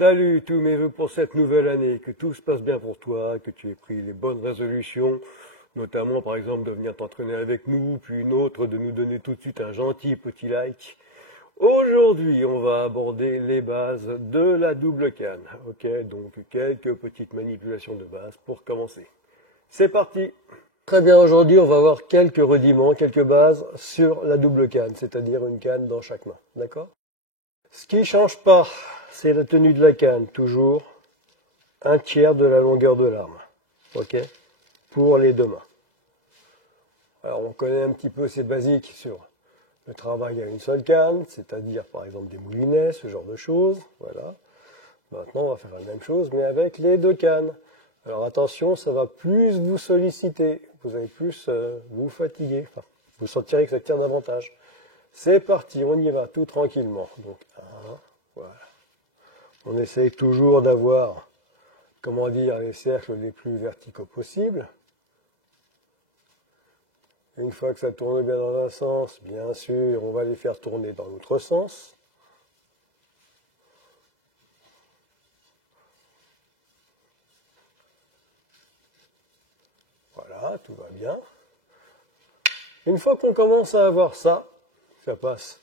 Salut, tous mes vœux pour cette nouvelle année, que tout se passe bien pour toi, que tu aies pris les bonnes résolutions, notamment par exemple de venir t'entraîner avec nous, puis une autre de nous donner tout de suite un gentil petit like. Aujourd'hui, on va aborder les bases de la double canne, ok, donc quelques petites manipulations de base pour commencer. C'est parti! Très bien, aujourd'hui on va voir quelques rudiments, quelques bases sur la double canne, c'est-à-dire une canne dans chaque main, d'accord? Ce qui ne change pas, c'est la tenue de la canne, toujours un tiers de la longueur de l'arme, ok, pour les deux mains. Alors on connaît un petit peu ces basiques sur le travail à une seule canne, c'est-à-dire par exemple des moulinets, ce genre de choses, voilà. Maintenant on va faire la même chose, mais avec les deux cannes. Alors attention, ça va plus vous solliciter, vous allez plus vous fatiguer, enfin, vous sentirez que ça tire davantage. C'est parti, on y va tout tranquillement. Donc, voilà. On essaye toujours d'avoir, comment dire, les cercles les plus verticaux possibles. Une fois que ça tourne bien dans un sens, bien sûr, on va les faire tourner dans l'autre sens. Voilà, tout va bien. Une fois qu'on commence à avoir ça, ça passe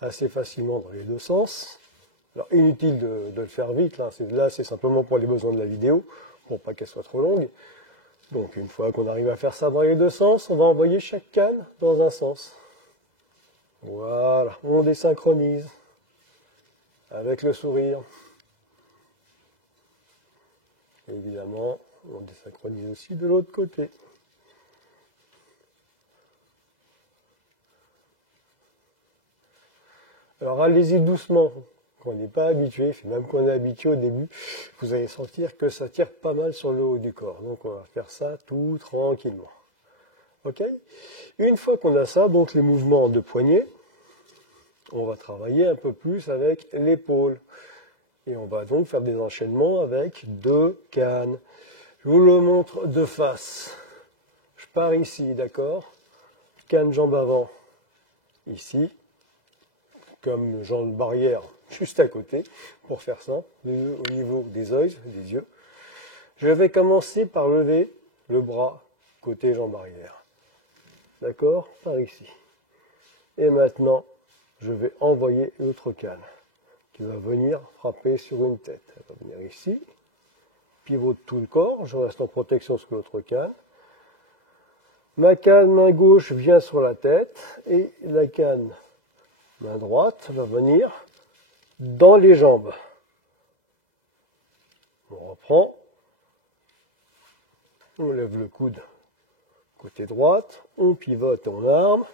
assez facilement dans les deux sens. Alors, inutile de le faire vite, là, c'est simplement pour les besoins de la vidéo, pour pas qu'elle soit trop longue. Donc, une fois qu'on arrive à faire ça dans les deux sens, on va envoyer chaque canne dans un sens. Voilà, on désynchronise avec le sourire. Et évidemment, on désynchronise aussi de l'autre côté. Alors, allez-y doucement. Quand on n'est pas habitué, même quand on est habitué au début, vous allez sentir que ça tire pas mal sur le haut du corps. Donc on va faire ça tout tranquillement. Ok? Une fois qu'on a ça, donc les mouvements de poignet, on va travailler un peu plus avec l'épaule. Et on va donc faire des enchaînements avec deux cannes. Je vous le montre de face. Je pars ici, d'accord? Canne jambe avant, ici. Comme jambe barrière juste à côté, pour faire ça, au niveau des yeux. Je vais commencer par lever le bras côté jambe arrière. D'accord? Par ici. Et maintenant, je vais envoyer l'autre canne, qui va venir frapper sur une tête. Elle va venir ici, pivote tout le corps, je reste en protection sur l'autre canne. Ma canne main gauche vient sur la tête, et la canne main droite va venir dans les jambes. On reprend, on lève le coude côté droite, on pivote, on arme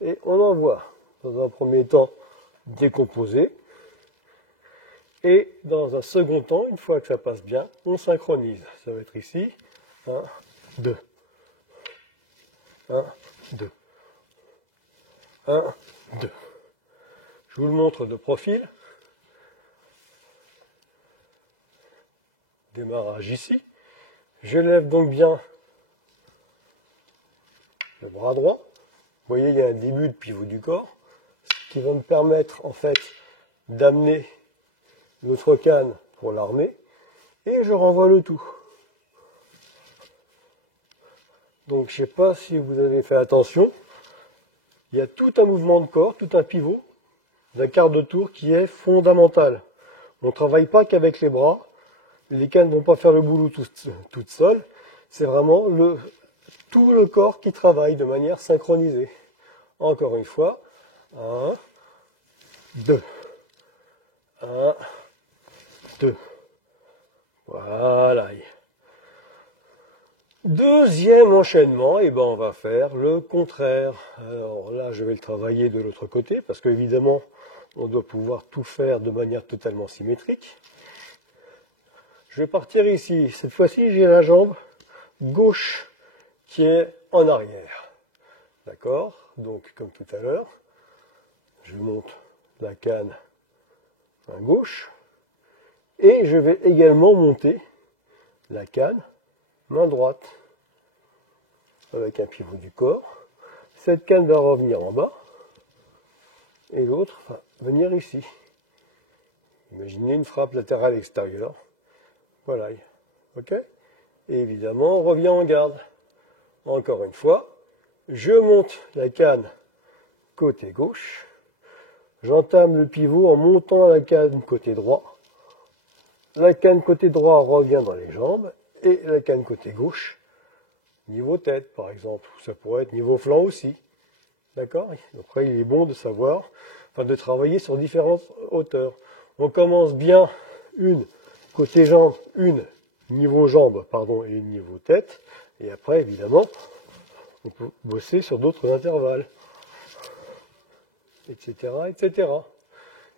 et on envoie. Dans un premier temps, décomposer. Et dans un second temps, une fois que ça passe bien, on synchronise. Ça va être ici. 1, 2. 1, 2. 1, 2. Je vous le montre de profil. Démarrage ici. Je lève donc bien le bras droit. Vous voyez, il y a un début de pivot du corps, ce qui va me permettre en fait d'amener l'autre canne pour l'armer, et je renvoie le tout. Donc je ne sais pas si vous avez fait attention, il y a tout un mouvement de corps, tout un pivot d'un quart de tour qui est fondamental. On ne travaille pas qu'avec les bras, les cannes ne vont pas faire le boulot toutes seules, c'est vraiment tout le corps qui travaille de manière synchronisée. Encore une fois, 1, 2, 1, 2. Voilà. Deuxième enchaînement, et ben on va faire le contraire. Alors là, je vais le travailler de l'autre côté, parce qu'évidemment, on doit pouvoir tout faire de manière totalement symétrique. Je vais partir ici. Cette fois-ci, j'ai la jambe gauche qui est en arrière. D'accord? Donc, comme tout à l'heure, je monte la canne main gauche. Et je vais également monter la canne main droite. Avec un pivot du corps. Cette canne va revenir en bas. Et l'autre va venir ici. Imaginez une frappe latérale extérieure. Voilà. OK? Et évidemment, on revient en garde. Encore une fois, je monte la canne côté gauche. J'entame le pivot en montant la canne côté droit. La canne côté droit revient dans les jambes. Et la canne côté gauche, niveau tête par exemple. Ça pourrait être niveau flanc aussi. D'accord? Après, il est bon de savoir, de travailler sur différentes hauteurs. On commence bien une côté jambe, une niveau jambe, et une niveau tête. Et après, évidemment, on peut bosser sur d'autres intervalles, etc., etc.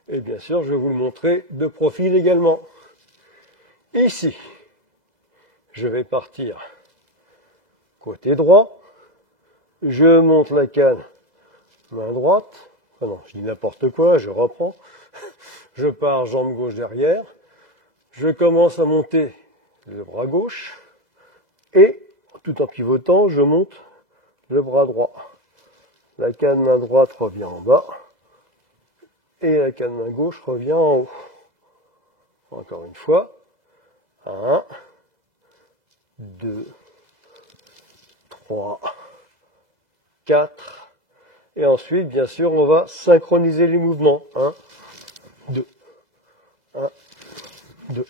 Et bien sûr, je vais vous le montrer de profil également. Ici, je vais partir côté droit. Je monte la canne, main droite. Ah non, je dis n'importe quoi, je reprends. Je pars jambe gauche derrière. Je commence à monter le bras gauche. Et, tout en pivotant, je monte le bras droit. La canne main droite revient en bas. Et la canne main gauche revient en haut. Encore une fois. 1, 2, 3, 4. Et ensuite, bien sûr, on va synchroniser les mouvements. 1, 2, 1, 2.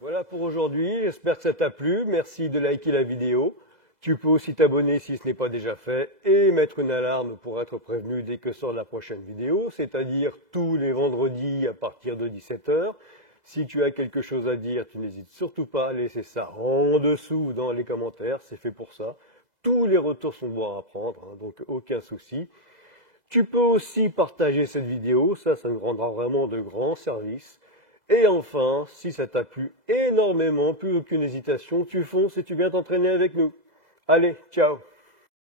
Voilà pour aujourd'hui. J'espère que ça t'a plu. Merci de liker la vidéo. Tu peux aussi t'abonner si ce n'est pas déjà fait et mettre une alarme pour être prévenu dès que sort la prochaine vidéo, c'est-à-dire tous les vendredis à partir de 17 h. Si tu as quelque chose à dire, tu n'hésites surtout pas à laisser ça en dessous dans les commentaires, c'est fait pour ça. Tous les retours sont bons à prendre, donc aucun souci. Tu peux aussi partager cette vidéo, ça nous rendra vraiment de grands services. Et enfin, si ça t'a plu énormément, plus aucune hésitation, tu fonces et tu viens t'entraîner avec nous. Allez, ciao!